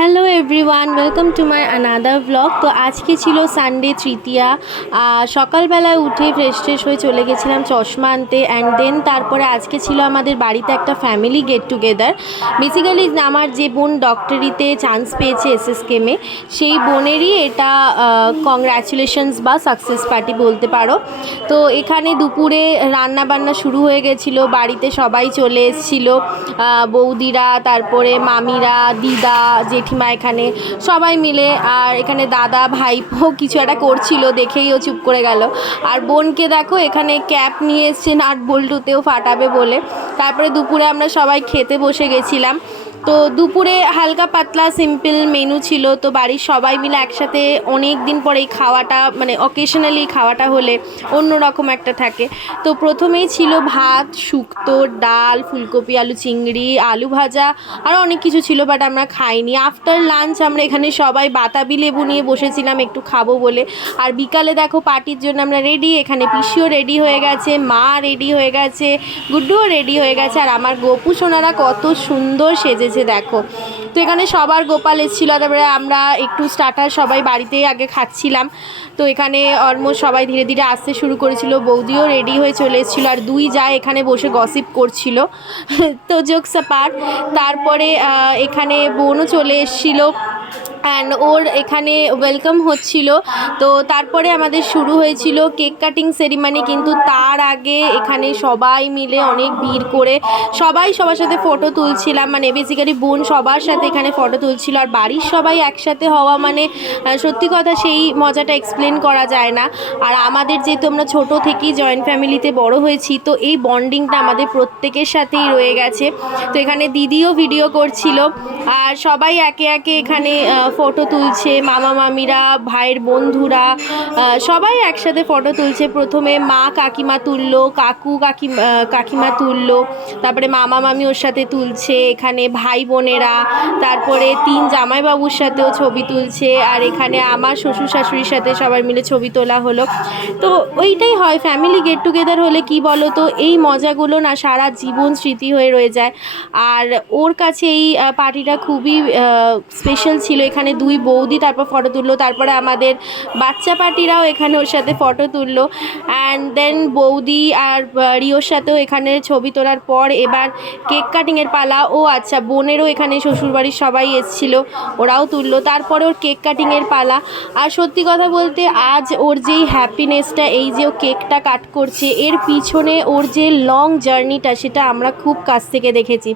Hello everyone, welcome to my another blog. তো আজকে ছিল সানডে তৃতীয়া। সকালবেলায় উঠে ফ্রেশ হয়ে চলে গেছিলাম চশমা আনতে। অ্যান্ড দেন তারপরে আজকে ছিল আমাদের বাড়িতে একটা ফ্যামিলি গেট টুগেদার। বেসিক্যালি আমার যে বোন ডক্টরিতে চান্স পেয়েছে এসএসকেমে, সেই বোনেরই এটা কংগ্র্যাচুলেশনস বা সাকসেস পার্টি বলতে পারো। তো এখানে দুপুরে রান্না বান্না শুরু হয়ে গেছিলো, বাড়িতে সবাই চলে এসেছিলো, বৌদিরা, তারপরে মামিরা, দিদা, জেঠিমা, এখানে সবাই মিলে। আর এখানে দাদা ভাইপো কিছু একটা করছিল, দেখেই ও চুপ করে গেল। আর বোনকে দেখো এখানে ক্যাপ নিয়ে এসছে নাট বল্টুতেও ফাটাবে বলে। তারপরে দুপুরে আমরা সবাই খেতে বসে গেছিলাম। তো দুপুরে হালকা পাতলা সিম্পল মেনু ছিল। তো বাড়ির সবাই মিলে একসাথে অনেক দিন পরে এই খাওয়াটা, মানে অকেশনালি খাওয়াটা হলে অন্য রকম একটা থাকে। তো প্রথমেই ছিল ভাত, শুক্তো, ডাল, ফুলকপি, আলু চিংড়ি, আলু ভাজা, আরও অনেক কিছু ছিল, বাট আমরা খাইনি। আফটার লাঞ্চ আমরা এখানে সবাই বাতাবি লেবু নিয়ে বসেছিলাম একটু খাবো বলে। আর বিকালে দেখো পার্টির জন্য আমরা রেডি। এখানে পিসিও রেডি হয়ে গেছে, মা রেডি হয়ে গেছে, গুড্ডুও রেডি হয়ে গেছে, আর আমার গোপু সোনারা কত সুন্দর সেজেছে দেখো। তো এখানে সবার গোপাল এসেছিলো। তারপরে আমরা একটু স্টার্টার সবাই বাড়িতেই আগে খাচ্ছিলাম। তো এখানে অলমোস্ট সবাই ধীরে ধীরে আসতে শুরু করেছিল। বৌদিও রেডি হয়ে চলে এসেছিলো, আর দুই যায় এখানে বসে গসিপ করছিল। তো জোকস অ্যাপার্ট, তারপরে এখানে বোনও চলে এসেছিলো অ্যান্ড ওর এখানে ওয়েলকাম হচ্ছিল। তো তারপরে আমাদের শুরু হয়েছিল কেক কাটিং সেরিমানি। কিন্তু তার আগে এখানে সবাই মিলে অনেক ভিড় করে সবাই সবার সাথে ফটো তুলছিলাম, মানে বেসিক্যালি বোন সবার সাথে এখানে ফটো তুলছিল। আর বাড়ির সবাই একসাথে হওয়া মানে সত্যি কথা সেই মজাটা এক্সপ্লেন করা যায় না। আর আমাদের যেহেতু আমরা ছোটো থেকেই জয়েন্ট ফ্যামিলিতে বড় হয়েছি, তো এই বন্ডিংটা আমাদের প্রত্যেকের সাথেই রয়ে গেছে। তো এখানে দিদিও ভিডিও করছিল, আর সবাই একে একে এখানে ফটো তুলছে। মামা মামিরা, ভাইয়ের বন্ধুরা, সবাই একসাথে ফটো তুলছে। প্রথমে মা কাকিমা তুললো, কাকিমা তুললো, তারপরে মামা মামি ওর সাথে তুলছে, এখানে ভাই বোনেরা, তারপরে 3 জামাইবাবুর সাথেও ছবি তুলছে। আর এখানে আমার শ্বশুর শাশুড়ির সাথে সবাই মিলে ছবি তোলা হলো। তো ওইটাই হয় ফ্যামিলি গেট টুগেদার হলে, কি বলো তো, এই মজাগুলো না সারা জীবন স্মৃতি হয়ে রয়ে যায়। আর ওর কাছে এই পার্টিটা খুবই স্পেশাল ছিল। এখানে 2 বৌদি তারপর ফটো তুললো, তারপরে আমাদের বাচ্চা পার্টিরাও এখানে ওর সাথে ফটো তুললো। অ্যান্ড দেন বৌদি আর রিওর সাথেও এখানে ছবি তোলার পর এবার কেক কাটিংয়ের পালা। ও আচ্ছা, বোনেরও এখানে শ্বশুরবাড়ির সবাই এসেছিলো, ওরাও তুললো। তারপরে ওর কেক কাটিংয়ের পালা। আর সত্যি কথা বলতে আজ ওর যেই হ্যাপিনেসটা, এই যে ও কেকটা কাট করছে, এর পিছনে ওর যে লং জার্নিটা, সেটা আমরা খুব কাছ থেকে দেখেছি।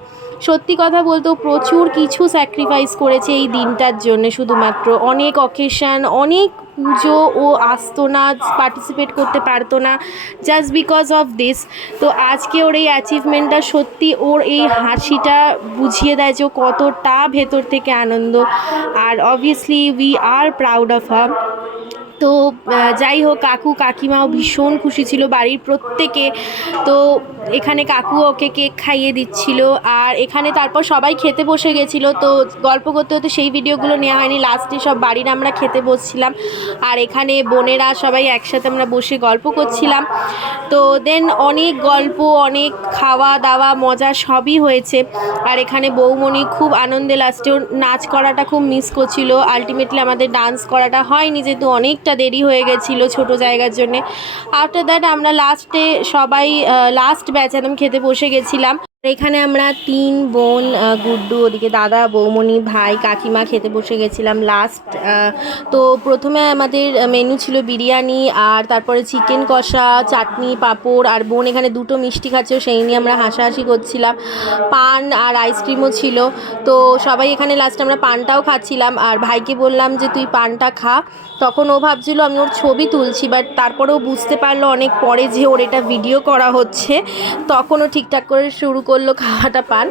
সত্যি কথা বলতেও প্রচুর কিছু স্যাক্রিফাইস করেছে এই দিনটার জন্য। শুধুমাত্র অনেক অকেশন, অনেক পুজো ও আসতো না, পার্টিসিপেট করতে পারতো না, জাস্ট বিকজ অফ দিস। তো আজকে ওর এই অ্যাচিভমেন্টটা সত্যি, ওর এই হাসিটা বুঝিয়ে দেয় যে ও কতটা ভেতর থেকে আনন্দ। আর obviously we are proud of her. তো যাই হোক, কাকু কাকিমাও ভীষণ খুশি ছিল, বাড়ির প্রত্যেকে। তো এখানে কাকু ওকে কেক খাইয়ে দিচ্ছিল। আর এখানে তারপর সবাই খেতে বসে গেছিলো। তো গল্প করতে হতে সেই ভিডিওগুলো নেওয়া হয়নি। লাস্টে সব বাড়ির আমরা খেতে বসছিলাম, আর এখানে বোনেরা সবাই একসাথে আমরা বসে গল্প করছিলাম। তো দেন অনেক গল্প, অনেক খাওয়া দাওয়া, মজা সবই হয়েছে। আর এখানে বৌমণি খুব আনন্দে লাস্টেও নাচ করাটা খুব মিস করছিল। আলটিমেটলি আমাদের ডান্স করাটা হয়নি, যেহেতু অনেকটা দেরি হয়ে গেছিলো ছোটো জায়গার জন্যে। আফটার দ্যাট আমরা লাস্টে সবাই লাস্ট ব্যাচ একদম খেতে বসে গেছিলাম। এখানে আমরা 3 বোন, গুড্ডু, ওদিকে দাদা, বৌমণি, ভাই, কাকিমা খেতে বসে গেছিলাম লাস্ট। তো প্রথমে আমাদের মেনু ছিল বিরিয়ানি, আর তারপরে চিকেন কষা, চাটনি, পাঁপড়, আর বোন এখানে 2টো মিষ্টি খাচ্ছে, সেই নিয়ে আমরা হাসাহাসি করছিলাম। পান আর আইসক্রিমও ছিল। তো সবাই এখানে লাস্টে আমরা পানটাও খাচ্ছিলাম। আর ভাইকে বললাম যে তুই পানটা খা। তখন ও ভাবছিল আমি ওর ছবি তুলছি, বাট তারপরেও বুঝতে পারলো অনেক পরে যে ওর এটা ভিডিও করা হচ্ছে। তখনও ঠিকঠাক করে শুরু করলো খাওয়াটা পান।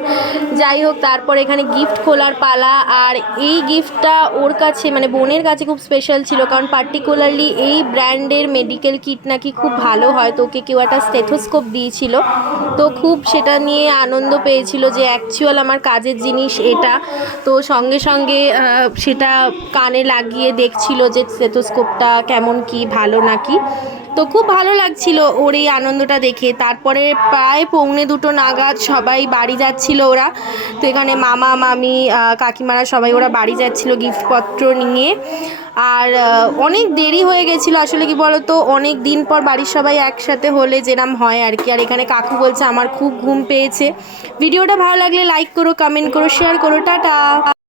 যাই হোক, তারপর এখানে গিফট খোলার পালা। আর এই গিফটটা ওর কাছে, মানে বোনের কাছে খুব স্পেশাল ছিল, কারণ পার্টিকুলারলি এই ব্র্যান্ডের মেডিকেল কিট নাকি খুব ভালো হয়। তো ওকে কেউ একটা স্টেথোস্কোপ দিয়েছিল। তো খুব সেটা নিয়ে আনন্দ পেয়েছিল যে অ্যাকচুয়াল আমার কাজের জিনিস এটা। তো সঙ্গে সঙ্গে সেটা কানে লাগিয়ে দেখছিল যে স্টেথোস্কোপটা কেমন, কি ভালো নাকি। তো তো খুব ভালো লাগছিল ওর এই আনন্দটা দেখে। তারপরে প্রায় 1:45 নাগাদ সবাই বাড়ি যাচ্ছিল ওরা। তো এখানে মামা মামি কাকিমারা সবাই ওরা বাড়ি যাচ্ছিল গিফটপত্র নিয়ে। আর অনেক দেরি হয়ে গেছিলো, আসলে কি বলতো অনেক দিন পর বাড়ির সবাই একসাথে হলে যেরম হয় আর কি। আর এখানে কাকু বলছে আমার খুব ঘুম পেয়েছে। ভিডিওটা ভালো লাগলে লাইক করো, কমেন্ট করো, শেয়ার করো, টাটা।